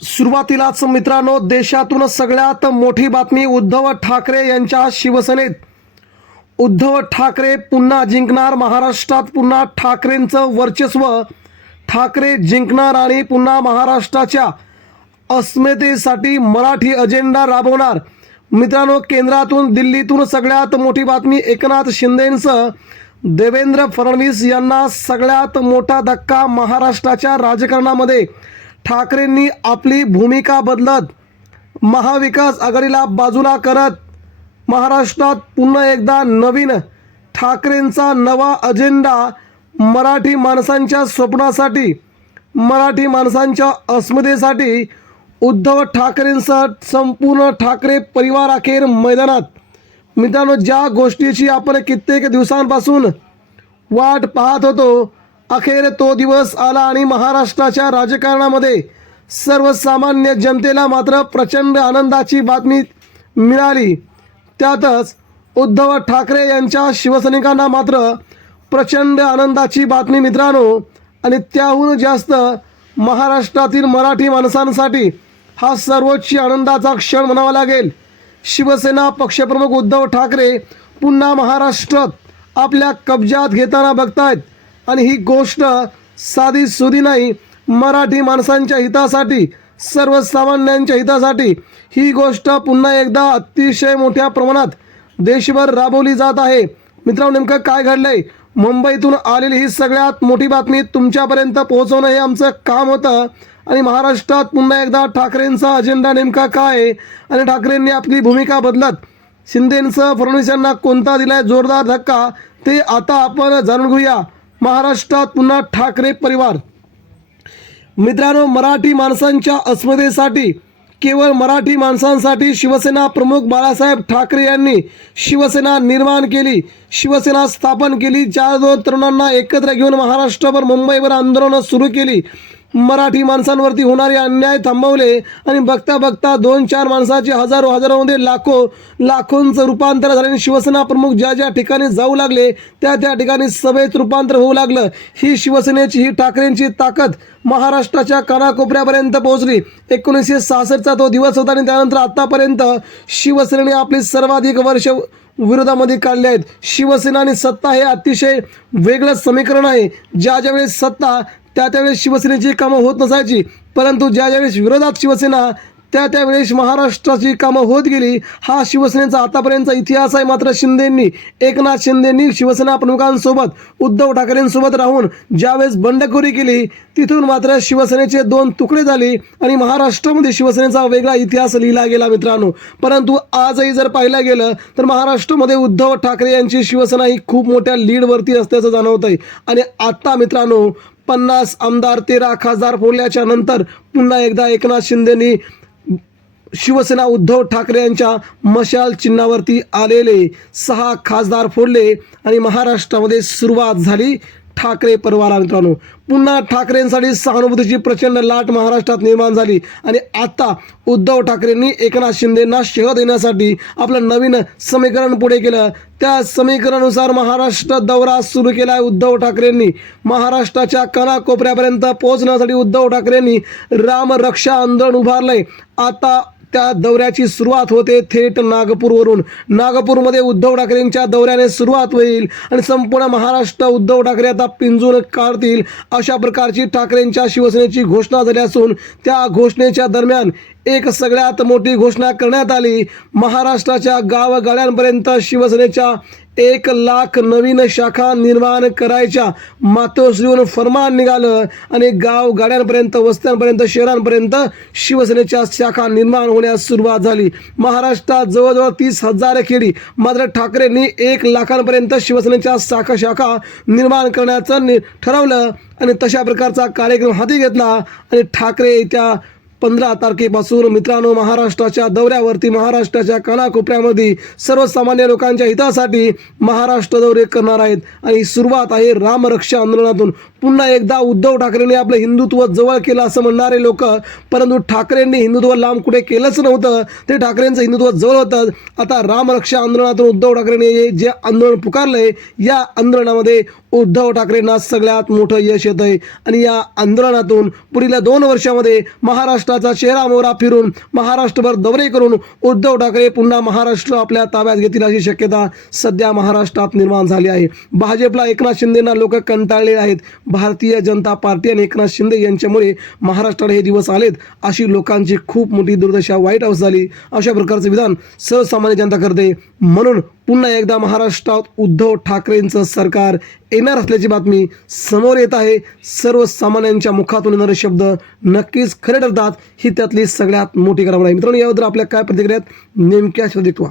सुरुवातीलाच मित्रांनो, देशातून सगळ्यात मोठी बातमी उद्धव ठाकरे यांच्या शिवसेनेत. उद्धव ठाकरे पुन्हा जिंकणार. महाराष्ट्रात पुन्हा ठाकरेंचं वर्चस्व. ठाकरे जिंकणार आणि पुन्हा महाराष्ट्राच्या अस्मितेसाठी मराठी अजेंडा राबवणार. मित्रांनो, केंद्रातून दिल्लीतून सगळ्यात मोठी बातमी. एकनाथ शिंदेंसह देवेंद्र फडणवीस यांना सगळ्यात मोठा धक्का. महाराष्ट्राच्या राजकारणामध्ये ठाकरेंनी आपली भूमिका बदलत महाविकास आघाडीला बाजूला करत महाराष्ट्रात पुन्हा एकदा नवीन ठाकरेंचा नवा अजेंडा मराठी माणसांच्या स्वप्नासाठी, मराठी माणसांच्या अस्मितेसाठी उद्धव ठाकरेंसह संपूर्ण ठाकरे परिवार अखेर मैदानात. मित्रांनो, ज्या गोष्टीची आपण कित्येक दिवसांपासून वाट पाहत होतो, अखेर तो दिवस आला आणि महाराष्ट्राच्या राजकारणामध्ये सर्वसामान्य जनतेला मात्र प्रचंड आनंदाची बातमी मिळाली. त्यातच उद्धव ठाकरे यांच्या शिवसैनिकांना मात्र प्रचंड आनंदाची बातमी मित्रांनो. आणि त्याहून जास्त महाराष्ट्रातील मराठी माणसांसाठी हा सर्वोच्च आनंदाचा क्षण म्हणावा लागेल. शिवसेना पक्षप्रमुख उद्धव ठाकरे पुन्हा महाराष्ट्रात आपल्या कब्जात घेताना बघतायत. आणि ही गोष्ट साधी सुधी नाही. मराठी माणसांच्या हितासाठी, सर्वसामान्यांच्या हितासाठी ही गोष्ट पुन्हा एकदा अतिशय मोठ्या प्रमाणात देशभर राबवली जात आहे. मित्रांनो, नेमकं काय घडलंय? मुंबईतून आलेली ही सगळ्यात मोठी बातमी तुमच्यापर्यंत पोहोचवणं हे आमचं काम होतं. आणि महाराष्ट्रात पुन्हा एकदा ठाकरेंचा अजेंडा नेमका काय आणि ठाकरेंनी आपली भूमिका बदलत शिंदेंसह फडणवीस यांना कोणता दिलाय जोरदार धक्का, ते आता आपण जाणून घेऊया. महाराष्ट्रात पुन्हा ठाकरे परिवार. मित्रांनो, मराठी माणसांच्या अस्मितेसाठी, केवळ मराठी माणसांसाठी शिवसेना प्रमुख बाळासाहेब ठाकरे यांनी शिवसेना निर्माण केली, शिवसेना स्थापन केली. 4 तरुणांना एकत्र घेऊन महाराष्ट्रभर, मुंबईवर आंदोलनं सुरू केली. मराठी माणसांवरती होणारे अन्याय थांबवले आणि बघता बघता 2-4 माणसाचे हजारोमध्ये लाखोंचं रूपांतर झाले. शिवसेना प्रमुख ज्या ज्या ठिकाणी जाऊ लागले त्या ठिकाणी सभेत रूपांतर होऊ लागलं. ही शिवसेनेची, ही ठाकरेंची ताकद महाराष्ट्राच्या कानाकोपऱ्यापर्यंत पोहोचली. 1966चा तो दिवस होता आणि त्यानंतर आतापर्यंत शिवसेनेने आपली सर्वाधिक वर्ष विरोधामध्ये काढले आहेत. शिवसेना आणि सत्ता हे अतिशय वेगळं समीकरण आहे. ज्यावेळेस सत्ता त्यावेळेस शिवसेनेची कामं होत नसायची, परंतु ज्यावेळेस विरोधात शिवसेना त्यावेळेस महाराष्ट्राची कामं होत गेली. हा शिवसेनेचा आतापर्यंतचा इतिहास आहे. मात्र एकनाथ शिंदेंनी शिवसेना प्रमुखांसोबत, उद्धव ठाकरेंसोबत राहून ज्यावेळेस बंडखोरी केली, तिथून मात्र शिवसेनेचे 2 तुकडे झाले आणि महाराष्ट्रामध्ये शिवसेनेचा वेगळा इतिहास लिहिला गेला मित्रांनो. परंतु आजही जर पाहिलं गेलं तर महाराष्ट्रामध्ये उद्धव ठाकरे यांची शिवसेना ही खूप मोठ्या लीडवरती असल्याचं जाणवत आहे. आणि आता मित्रांनो, 50 आमदार, 13 खासदार फोडल्याच्या नंतर पुन्हा एकदा एकनाथ शिंदेंनी शिवसेना उद्धव ठाकरे यांच्या मशाल चिन्हावरती आलेले 6 खासदार फोडले आणि महाराष्ट्रामध्ये सुरुवात झाली ठाकरे परिवारा. मित्रांनो, पुन्हा ठाकरेंसाठी सहानुभूतीची प्रचंड लाट महाराष्ट्रात निर्माण झाली. आणि आता उद्धव ठाकरेंनी एकनाथ शिंदेंना शह देण्यासाठी आपलं नवीन समीकरण पुढे केलं. त्या समीकरणानुसार महाराष्ट्र दौरा सुरू केला आहे उद्धव ठाकरेंनी. महाराष्ट्राच्या कानाकोपऱ्यापर्यंत पोहोचण्यासाठी उद्धव ठाकरेंनी रामरक्षा आंदोलन उभारलंय. आता त्या दौऱ्याची सुरुवात होते थेट नागपूरवरून. नागपूरमध्ये उद्धव ठाकरेंच्या दौऱ्याने सुरुवात होईल आणि संपूर्ण महाराष्ट्र उद्धव ठाकरे आता पिंजून काढतील, अशा प्रकारची ठाकरेंच्या शिवसेनेची घोषणा झाली असून त्या घोषणेच्या दरम्यान एक सगळ्यात मोठी घोषणा करण्यात आली. महाराष्ट्राच्या गावगाड्यांपर्यंत शिवसेनेच्या 1 लाख नवीन शाखा निर्माण करायच्या मातोश्रीवरून फरमान निघालं आणि गावगाड्यांपर्यंत, वस्त्यांपर्यंत, शहरांपर्यंत शिवसेनेच्या शाखा निर्माण होण्यास सुरुवात झाली. महाराष्ट्रात जवळजवळ 30,000 खेडी. मात्र ठाकरेंनी 1 लाखांपर्यंत शिवसेनेच्या शाखा निर्माण करण्याचं ठरवलं आणि तशा प्रकारचा कार्यक्रम हाती घेतला. आणि ठाकरे येत्या 15 तारखेपासून मित्रांनो महाराष्ट्राच्या दौऱ्यावरती, महाराष्ट्राच्या कानाकोपऱ्यामध्ये सर्वसामान्य लोकांच्या हितासाठी महाराष्ट्र दौरे करणार आहेत. आणि सुरुवात आहे रामरक्षा आंदोलनातून. पुन्हा एकदा उद्धव ठाकरेंनी आपलं हिंदुत्व जवळ केलं असं म्हणणारे लोक, परंतु ठाकरेंनी हिंदुत्व लांब कुठे केलंच नव्हतं. ते ठाकरेंचं हिंदुत्व जवळ होतं. आता रामरक्षा आंदोलनातून उद्धव ठाकरेंनी जे आंदोलन पुकारलंय, या आंदोलनामध्ये उद्धव ठाकरेंना सगळ्यात मोठं यश येत आहे आणि या आंदोलनातून पुढील 2 वर्षामध्ये महाराष्ट्राचा चेहरा मोहरा फिरून महाराष्ट्रभर दौरे करून उद्धव ठाकरे पुन्हा महाराष्ट्र आपल्या ताब्यात घेतील अशी शक्यता सध्या महाराष्ट्रात निर्माण झाली आहे. भाजपला एकनाथ शिंदेंना लोक कंटाळले आहेत. भारतीय जनता पार्टी आणि एकनाथ शिंदे यांच्यामुळे महाराष्ट्राला हे दिवस आलेत अशी लोकांची खूप मोठी दुर्दशा व्हाईट हाऊस झाली. अशा प्रकारचं विधान सर्वसामान्य जनता करते. म्हणून पुन्हा एकदा महाराष्ट्रात उद्धव ठाकरेंचं सरकार येणार असल्याची बातमी समोर येत आहे. सर्वसामान्यांच्या मुखातून येणारे शब्द नक्कीच खरे ठरतात. ही त्यातली सगळ्यात मोठी घडामोड आहे. मित्रांनो, याबद्दल आपल्या काय प्रतिक्रिया आहेत नेमक्या देखवा.